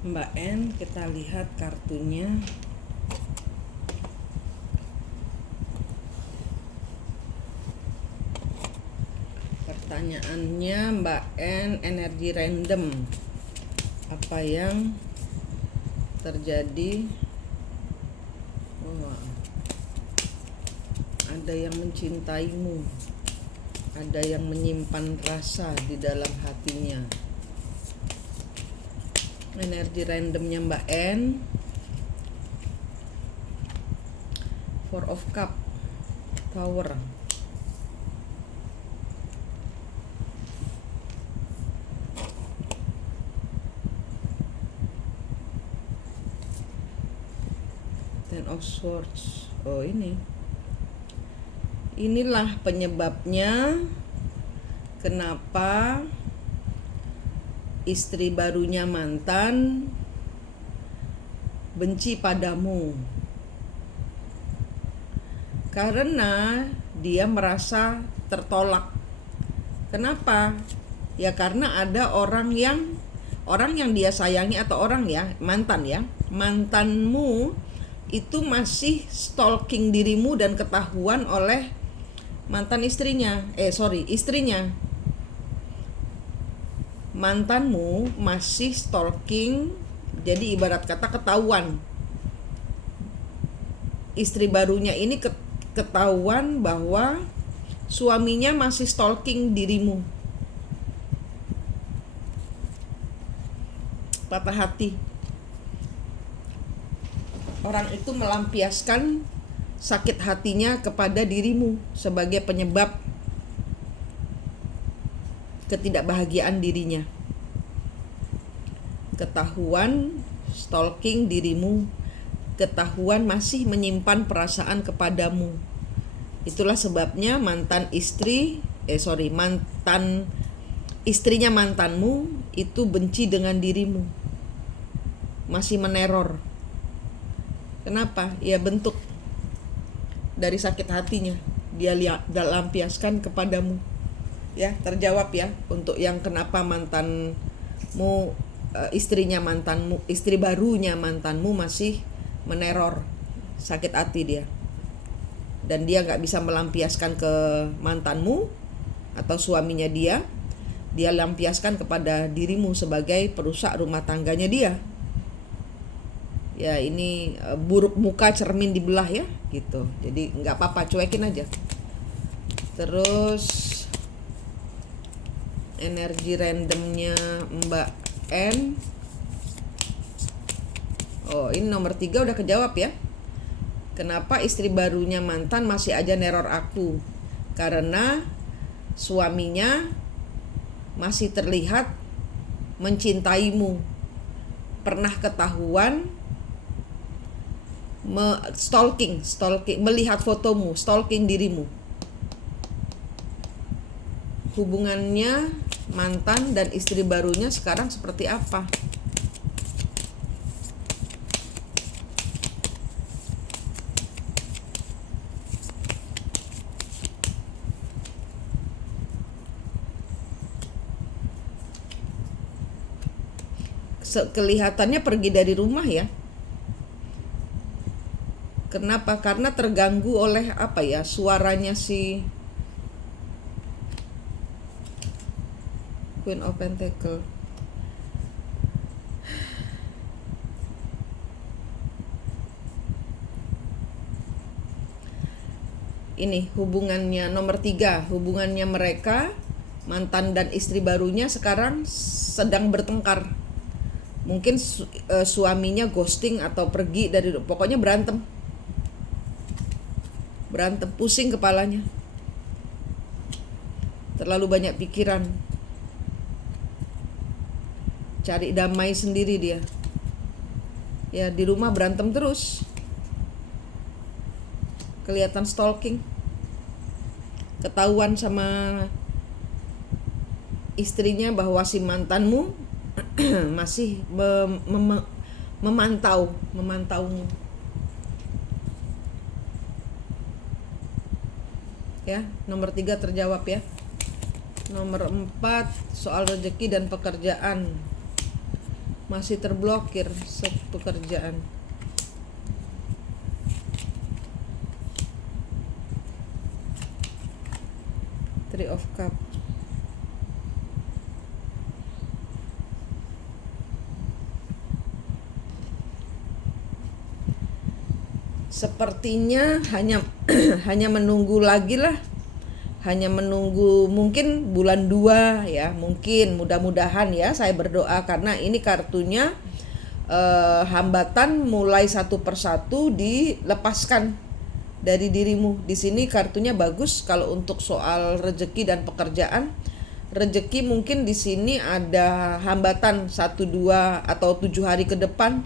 Mbak N, kita lihat kartunya. Pertanyaannya, Mbak N, energi random. Apa yang terjadi? Oh, ada yang mencintaimu. Ada yang menyimpan rasa di dalam hatinya. Energi randomnya Mbak N, Four of Cup, Tower. Ten of Swords. Oh, inilah penyebabnya kenapa istri barunya mantan benci padamu, karena dia merasa tertolak. Kenapa? Ya karena ada orang yang dia sayangi, atau mantanmu itu masih stalking dirimu dan ketahuan oleh mantan istrinya. Istrinya. Mantanmu masih stalking, jadi ibarat kata ketahuan. Istri barunya ini ketahuan bahwa suaminya masih stalking dirimu. Patah hati. Orang itu melampiaskan sakit hatinya kepada dirimu sebagai penyebab ketidakbahagiaan dirinya. Ketahuan stalking dirimu, ketahuan masih menyimpan perasaan kepadamu. Itulah sebabnya mantan istrinya mantanmu itu benci dengan dirimu, masih meneror. Kenapa? Ya bentuk dari sakit hatinya dia lampiaskan kepadamu. Ya, terjawab ya untuk yang kenapa mantanmu, istri barunya mantanmu masih meneror, sakit hati dia, dan dia nggak bisa melampiaskan ke mantanmu atau suaminya dia lampiaskan kepada dirimu sebagai perusak rumah tangganya dia. Ya, ini buruk muka cermin dibelah ya gitu. Jadi nggak apa-apa, cuekin aja. Terus energi randomnya Mbak N. Oh, ini nomor 3 udah kejawab ya. Kenapa istri barunya mantan masih aja neror aku? Karena suaminya masih terlihat mencintaimu. Pernah ketahuan stalking, melihat fotomu, stalking dirimu. Hubungannya mantan dan istri barunya sekarang seperti apa? Kelihatannya pergi dari rumah ya. Kenapa? Karena terganggu oleh suaranya si Queen of Pentacle. Ini hubungannya nomor 3, hubungannya mereka, mantan dan istri barunya sekarang sedang bertengkar. Mungkin suaminya ghosting atau pergi pokoknya berantem, pusing kepalanya, terlalu banyak pikiran, cari damai sendiri dia. Ya, di rumah berantem terus, kelihatan stalking, ketahuan sama istrinya bahwa si mantanmu masih memantaumu. Ya, nomor 3 terjawab ya. Nomor 4, soal rezeki dan pekerjaan. masih terblokir pekerjaan. Three of Cup. Sepertinya hanya hanya menunggu lagi lah. Hanya menunggu mungkin bulan 2 ya, mungkin mudah-mudahan ya, saya berdoa karena ini kartunya hambatan mulai satu persatu dilepaskan dari dirimu. Di sini kartunya bagus kalau untuk soal rezeki dan pekerjaan. Rezeki mungkin di sini ada hambatan 1, 2 atau 7 hari ke depan.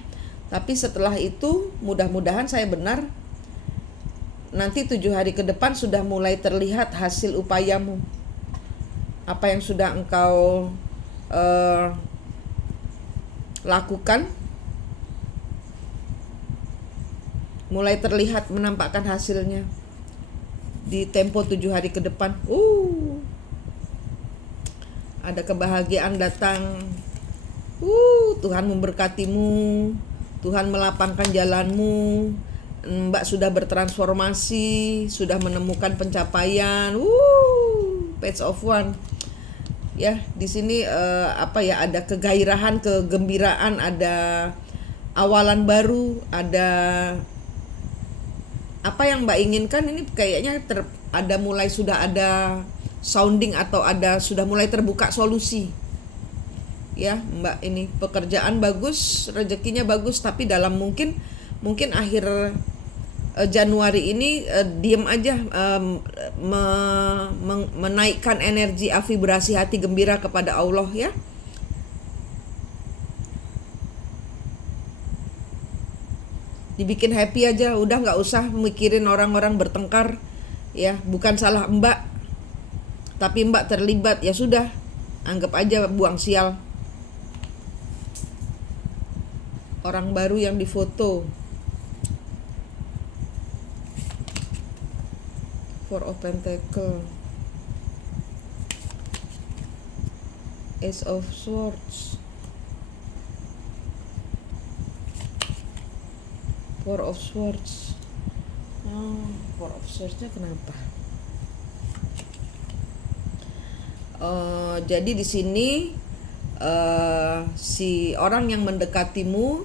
Tapi setelah itu mudah-mudahan saya benar. Nanti 7 hari ke depan sudah mulai terlihat hasil upayamu. Apa yang sudah engkau lakukan mulai terlihat menampakkan hasilnya di tempo 7 hari ke depan. Ada kebahagiaan datang. Tuhan memberkatimu, Tuhan melapangkan jalanmu. Mbak sudah bertransformasi, sudah menemukan pencapaian. Page of One. Ya, di sini ada kegairahan, kegembiraan, ada awalan baru, ada apa yang Mbak inginkan ini kayaknya sudah ada sounding atau sudah mulai terbuka solusi. Ya, Mbak, ini pekerjaan bagus, rezekinya bagus, tapi dalam mungkin akhir Januari ini diam aja, menaikkan energi vibrasi hati gembira kepada Allah ya. Dibikin happy aja, udah nggak usah mikirin orang-orang bertengkar ya. Bukan salah Mbak, tapi Mbak terlibat, ya sudah, anggap aja buang sial. Orang baru yang difoto. Four of Pentacle, Ace of Swords, Four of Swords. Four of Swords-nya kenapa? Jadi di sini si orang yang mendekatimu,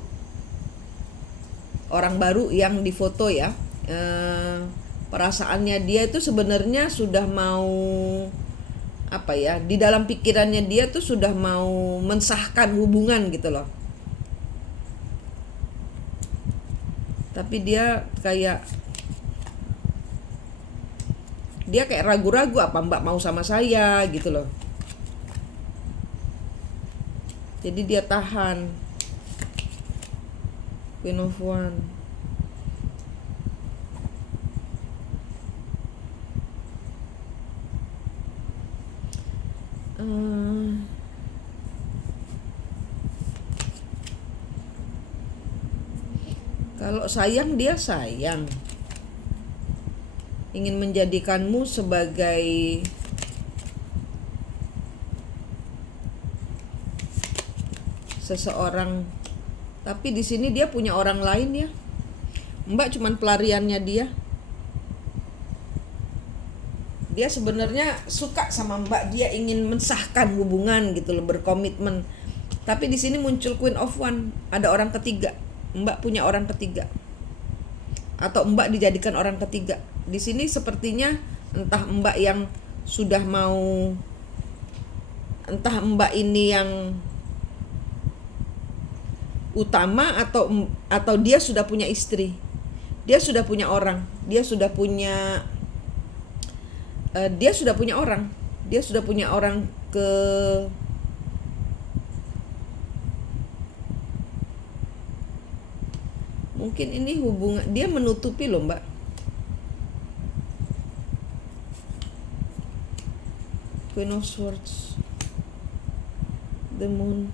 orang baru yang difoto ya, perasaannya dia itu sebenarnya sudah mau di dalam pikirannya dia tuh sudah mau mensahkan hubungan gitu loh. Tapi dia kayak ragu-ragu, apa Mbak mau sama saya gitu loh. Jadi dia tahan. Queen of Wands. Kalau sayang, dia sayang, ingin menjadikanmu sebagai seseorang, tapi di sini dia punya orang lain ya. Mbak cuman pelariannya dia. Dia sebenarnya suka sama Mbak, dia ingin mensahkan hubungan gitu loh, berkomitmen. Tapi di sini muncul Queen of Wands, ada orang ketiga. Mbak punya orang ketiga, atau Mbak dijadikan orang ketiga. Di sini sepertinya entah Mbak yang sudah mau, entah Mbak ini yang utama atau dia sudah punya istri, dia sudah punya orang, dia sudah punya orang ke mungkin ini hubungan dia menutupi loh Mbak. Queen of Swords, the Moon.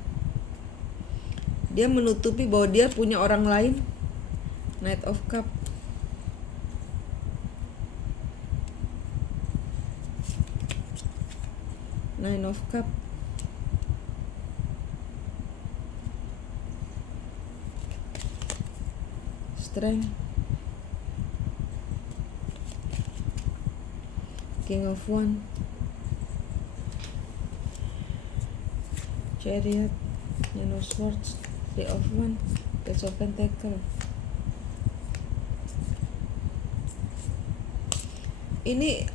Dia menutupi bahwa dia punya orang lain. Knight of Cup. Nine of Cup. Strength, King of Wands, Chariot, Nine of Swords, Three of Wands, Page of Pentacles. Ini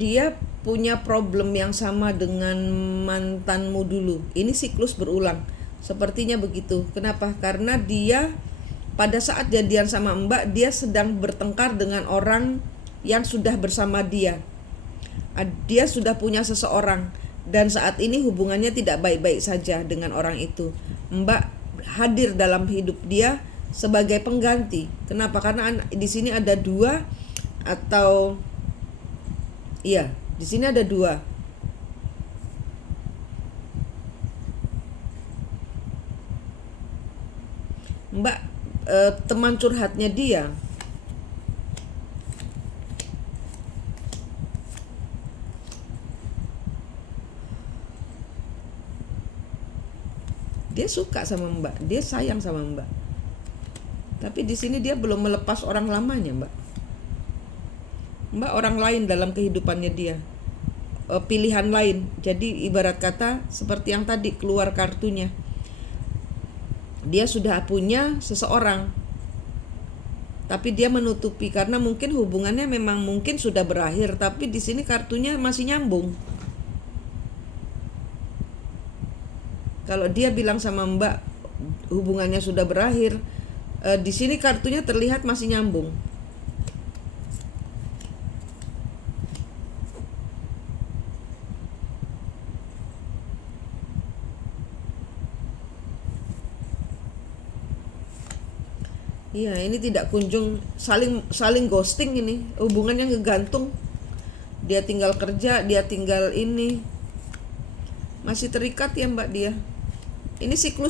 dia punya problem yang sama dengan mantanmu dulu. Ini siklus berulang. Sepertinya begitu. Kenapa? Karena dia pada saat jadian sama Mbak, dia sedang bertengkar dengan orang yang sudah bersama dia. Dia sudah punya seseorang dan saat ini hubungannya tidak baik-baik saja dengan orang itu. Mbak hadir dalam hidup dia sebagai pengganti. Kenapa? Karena di sini ada dua atau iya, di sini ada dua. Mbak teman curhatnya dia. Dia suka sama Mbak, dia sayang sama Mbak. Tapi di sini dia belum melepas orang lamanya, Mbak. Mbak orang lain dalam kehidupannya dia. Pilihan lain. Jadi ibarat kata seperti yang tadi keluar kartunya. Dia sudah punya seseorang. Tapi dia menutupi karena mungkin hubungannya memang mungkin sudah berakhir, tapi di sini kartunya masih nyambung. Kalau dia bilang sama Mbak hubungannya sudah berakhir, di sini kartunya terlihat masih nyambung. Iya, ini tidak kunjung saling ghosting ini, hubungannya ngegantung. Dia tinggal kerja, dia tinggal ini. Masih terikat ya Mbak dia. Ini siklus